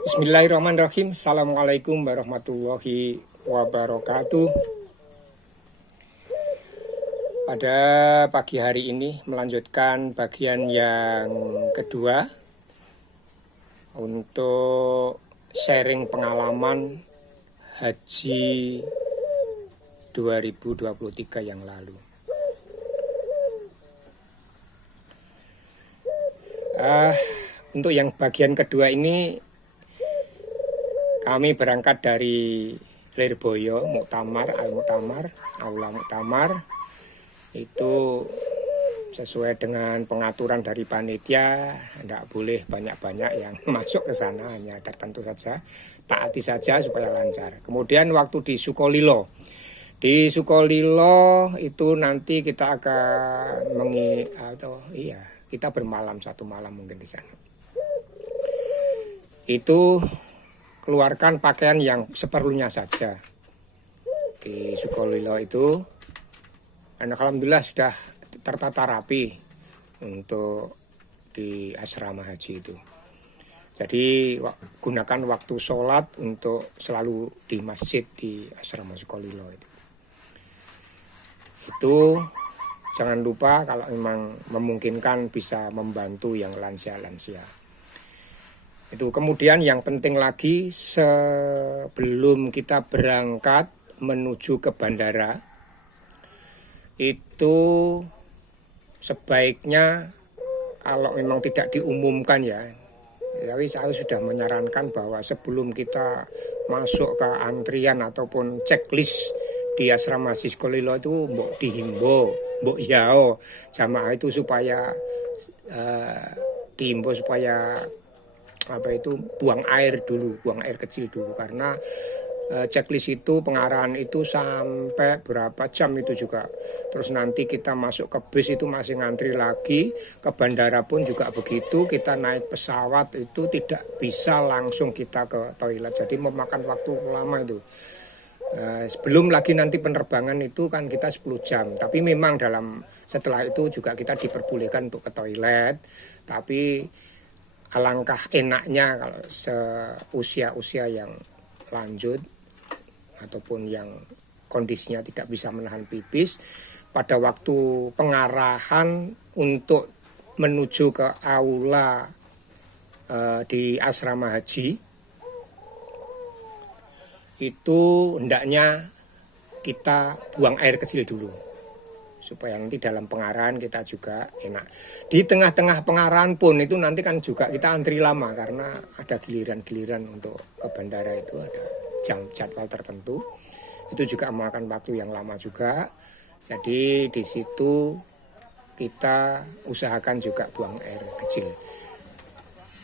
Bismillahirrahmanirrahim. Assalamualaikum warahmatullahi wabarakatuh. Pada pagi hari ini melanjutkan bagian yang kedua untuk sharing pengalaman haji 2023 yang lalu. Untuk yang bagian kedua ini kami berangkat dari Lirboyo, Aula Muktamar. Itu sesuai dengan pengaturan dari panitia, tidak boleh banyak-banyak yang masuk ke sana, hanya tertentu saja, taati saja supaya lancar. Kemudian waktu di Sukolilo itu nanti kita akan kita bermalam satu malam mungkin di sana. Itu keluarkan pakaian yang seperlunya saja di Sukolilo itu. Dan alhamdulillah sudah tertata rapi untuk di asrama haji itu. Jadi gunakan waktu sholat untuk selalu di masjid di asrama Sukolilo itu. Itu jangan lupa kalau memang memungkinkan bisa membantu yang lansia-lansia. Itu kemudian yang penting lagi, sebelum kita berangkat menuju ke bandara, itu sebaiknya kalau memang tidak diumumkan tapi saya sudah menyarankan bahwa sebelum kita masuk ke antrian ataupun checklist di asrama Sukolilo itu mbok dihimbau, mbok yao jamaah itu supaya dihimbau supaya buang air kecil dulu, karena checklist itu pengarahan itu sampai berapa jam itu juga. Terus nanti kita masuk ke bis itu masih ngantri lagi, ke bandara pun juga begitu, kita naik pesawat itu tidak bisa langsung kita ke toilet, jadi memakan waktu lama itu. Sebelum lagi nanti penerbangan itu kan kita 10 jam, tapi memang setelah itu juga kita diperbolehkan untuk ke toilet, tapi alangkah enaknya kalau usia yang lanjut ataupun yang kondisinya tidak bisa menahan pipis, pada waktu pengarahan untuk menuju ke aula di asrama haji itu hendaknya kita buang air kecil dulu supaya nanti dalam pengarahan kita juga enak. Di tengah-tengah pengarahan pun itu nanti kan juga kita antri lama karena ada giliran-giliran untuk ke bandara, itu ada jadwal tertentu. Itu juga memakan waktu yang lama juga. Jadi di situ kita usahakan juga buang air kecil.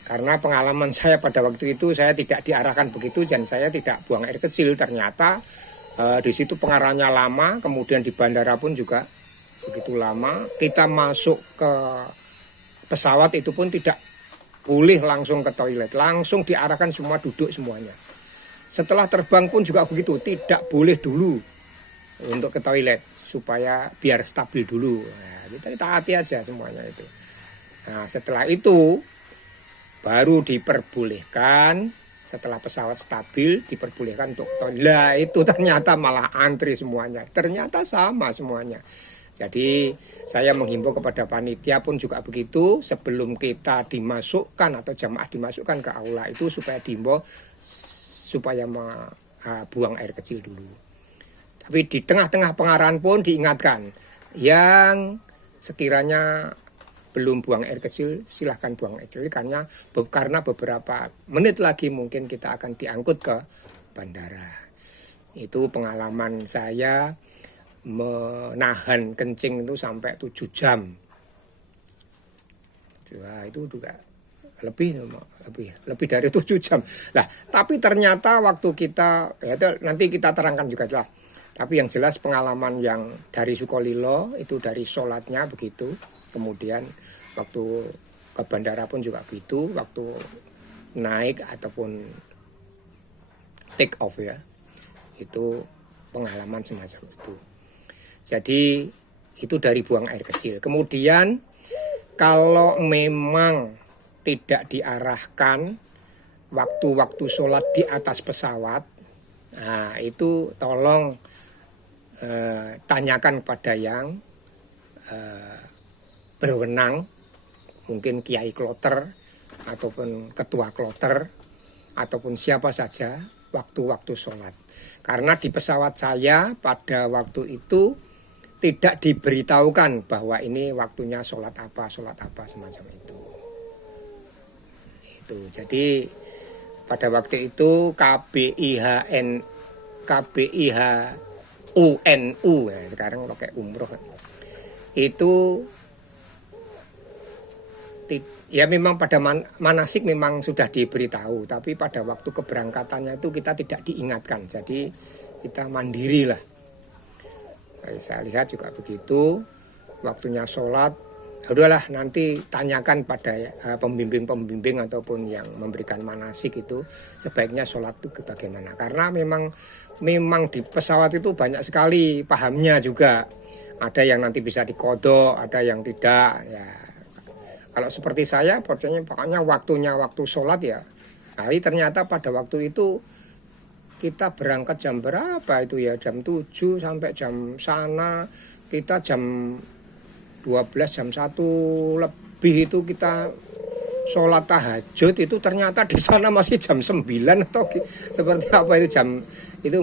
Karena pengalaman saya pada waktu itu saya tidak diarahkan begitu dan saya tidak buang air kecil. Ternyata di situ pengarahannya lama, kemudian di bandara pun juga begitu lama. Kita masuk ke pesawat itu pun tidak boleh langsung ke toilet, langsung diarahkan semua duduk semuanya. Setelah terbang pun juga begitu, tidak boleh dulu untuk ke toilet supaya biar stabil dulu. Nah, kita hati aja semuanya itu. Nah, setelah itu baru diperbolehkan, setelah pesawat stabil diperbolehkan untuk toilet. Itu ternyata malah antri semuanya, ternyata sama semuanya. Jadi saya menghimbau kepada panitia pun juga begitu, sebelum kita dimasukkan atau jamaah dimasukkan ke aula itu supaya dihimbau supaya buang air kecil dulu. Tapi di tengah-tengah pengarahan pun diingatkan, yang sekiranya belum buang air kecil silahkan buang air kecil, karena beberapa menit lagi mungkin kita akan diangkut ke bandara. Itu pengalaman saya menahan kencing itu sampai 7 jam. Wah, itu juga lebih dari 7 jam. Lah, tapi ternyata waktu kita nanti kita terangkan juga lah. Tapi yang jelas pengalaman yang dari Sukolilo itu dari sholatnya begitu. Kemudian waktu ke bandara pun juga begitu, waktu naik ataupun take off itu pengalaman semacam itu. Jadi itu dari buang air kecil. Kemudian kalau memang tidak diarahkan waktu-waktu sholat di atas pesawat, nah itu tolong tanyakan kepada yang berwenang, mungkin kiai kloter ataupun ketua kloter ataupun siapa saja waktu-waktu sholat. Karena di pesawat saya pada waktu itu tidak diberitahukan bahwa ini waktunya sholat apa semacam itu. Jadi pada waktu itu KBIH UNU ya, sekarang pakai umroh itu ya memang pada manasik memang sudah diberitahu, tapi pada waktu keberangkatannya itu kita tidak diingatkan, jadi kita mandiri lah. Saya lihat juga begitu, waktunya sholat, udahlah nanti tanyakan pada pembimbing-pembimbing ataupun yang memberikan manasik itu sebaiknya sholat itu bagaimana. Karena memang di pesawat itu banyak sekali pahamnya juga. Ada yang nanti bisa dikodok, ada yang tidak ya. Kalau seperti saya, pokoknya waktu sholat ya. Nah, ternyata pada waktu itu kita berangkat jam berapa itu ya, jam 7 sampai jam sana, kita jam 12, jam 1 lebih itu kita sholat tahajud, itu ternyata di sana masih jam 9 atau seperti apa itu jam, itu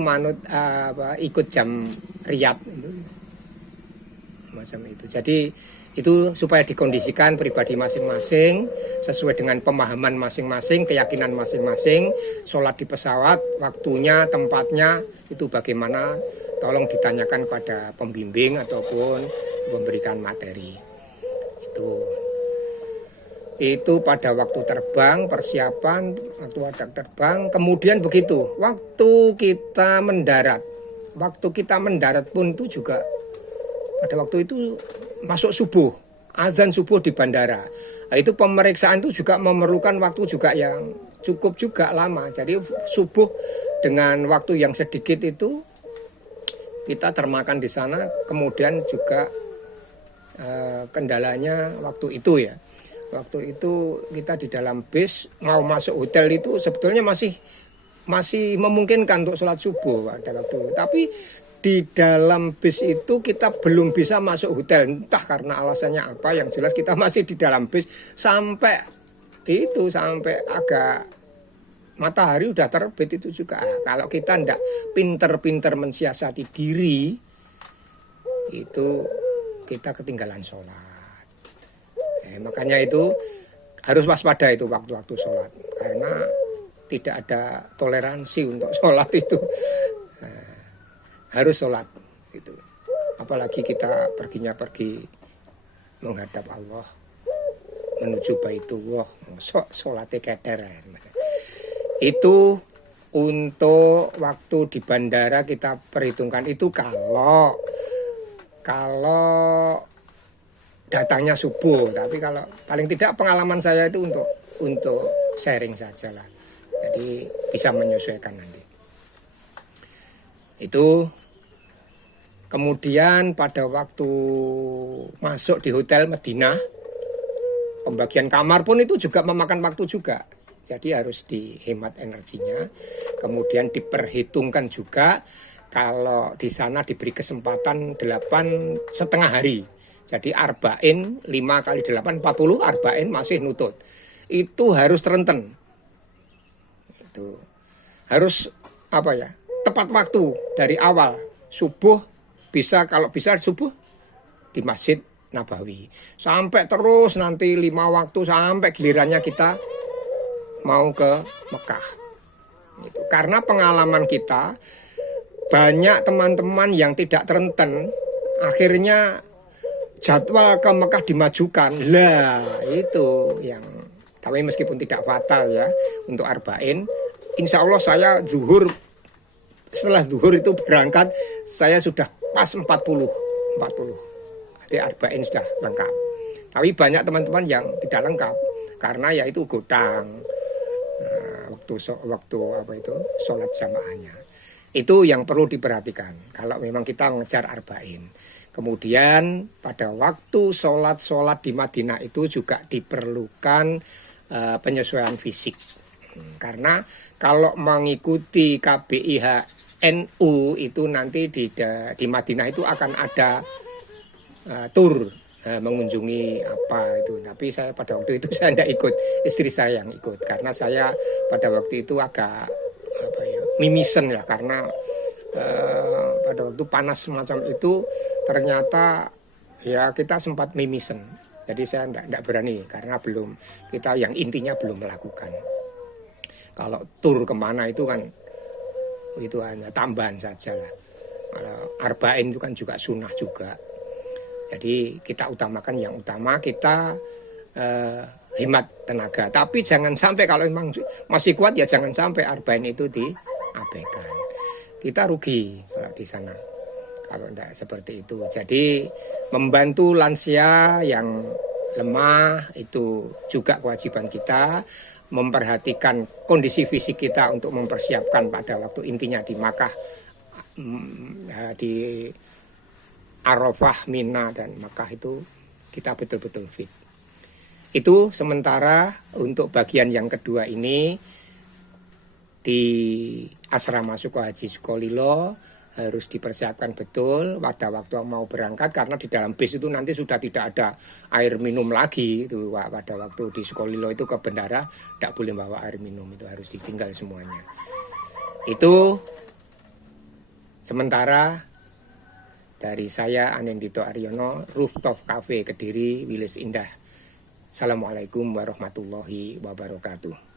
ikut jam riyad itu. Macam itu. Jadi itu supaya dikondisikan pribadi masing-masing sesuai dengan pemahaman masing-masing, keyakinan masing-masing. Sholat di pesawat, waktunya, tempatnya itu bagaimana, tolong ditanyakan pada pembimbing ataupun memberikan materi. Itu pada waktu terbang, persiapan waktu ada terbang. Kemudian begitu waktu kita mendarat pun itu juga pada waktu itu masuk subuh, azan subuh di bandara. Nah, itu pemeriksaan itu juga memerlukan waktu juga yang cukup juga lama. Jadi subuh dengan waktu yang sedikit itu kita termakan di sana. Kemudian juga kendalanya waktu itu ya. Waktu itu kita di dalam bis mau masuk hotel itu sebetulnya masih memungkinkan untuk sholat subuh pada waktu itu. Tapi di dalam bis itu kita belum bisa masuk hotel, entah karena alasannya apa, yang jelas kita masih di dalam bis sampai agak matahari udah terbit itu juga. Kalau kita ndak pinter-pinter mensiasati diri, itu kita ketinggalan sholat. Makanya itu harus waspada itu waktu-waktu sholat, karena tidak ada toleransi untuk sholat itu. Harus sholat itu, apalagi kita pergi menghadap Allah menuju Baitullah, sholatnya keder. Itu untuk waktu di bandara kita perhitungkan itu kalau datangnya subuh. Tapi kalau paling tidak pengalaman saya itu untuk sharing saja lah, jadi bisa menyesuaikan nanti. Itu kemudian pada waktu masuk di hotel Madinah, pembagian kamar pun itu juga memakan waktu juga. Jadi harus dihemat energinya. Kemudian diperhitungkan juga kalau di sana diberi kesempatan 8,5 hari. Jadi arba'in 5 kali 8 40, arba'in masih nutut. Itu harus terenten. Itu harus tepat waktu dari awal subuh. Kalau bisa subuh di Masjid Nabawi. Sampai terus nanti 5 waktu sampai gilirannya kita mau ke Mekah. Itu. Karena pengalaman kita banyak teman-teman yang tidak terenten, akhirnya jadwal ke Mekah dimajukan. Lah itu yang, tapi meskipun tidak fatal ya untuk arba'in, insya Allah saya setelah zuhur itu berangkat, saya sudah pas 40. Jadi arba'in sudah lengkap. Tapi banyak teman-teman yang tidak lengkap karena yaitu godang waktu sholat jamaahnya. Itu yang perlu diperhatikan kalau memang kita mengejar arba'in. Kemudian pada waktu sholat di Madinah itu juga diperlukan penyesuaian fisik. Karena kalau mengikuti KBIH NU itu nanti di Madinah itu akan ada tur mengunjungi apa itu. Tapi saya pada waktu itu saya tidak ikut, istri saya yang ikut karena saya pada waktu itu agak mimisen ya, karena pada waktu panas semacam itu ternyata ya kita sempat mimisen. Jadi saya tidak berani karena belum, kita yang intinya belum melakukan. Kalau tur kemana itu kan itu hanya tambahan saja lah. Kalau arba'in itu kan juga sunnah juga. Jadi kita utamakan yang utama, kita hemat tenaga. Tapi jangan sampai kalau memang masih kuat ya jangan sampai arba'in itu diabaikan. Kita rugi kalau di sana. Kalau tidak seperti itu. Jadi membantu lansia yang lemah itu juga kewajiban kita. Memperhatikan kondisi fisik kita untuk mempersiapkan pada waktu intinya di Makkah, di Arafah, Mina dan Makkah itu kita betul-betul fit. Itu sementara untuk bagian yang kedua ini di asrama Sukohaji Sukolilo harus dipersiapkan betul pada waktu mau berangkat, karena di dalam bis itu nanti sudah tidak ada air minum lagi itu. Pada waktu di Sukolilo itu ke bendara tidak boleh bawa air minum, itu harus ditinggal semuanya. Itu sementara dari saya Anindito Aryono, Rooftop Cafe Kediri, Wilis Indah. Assalamualaikum warahmatullahi wabarakatuh.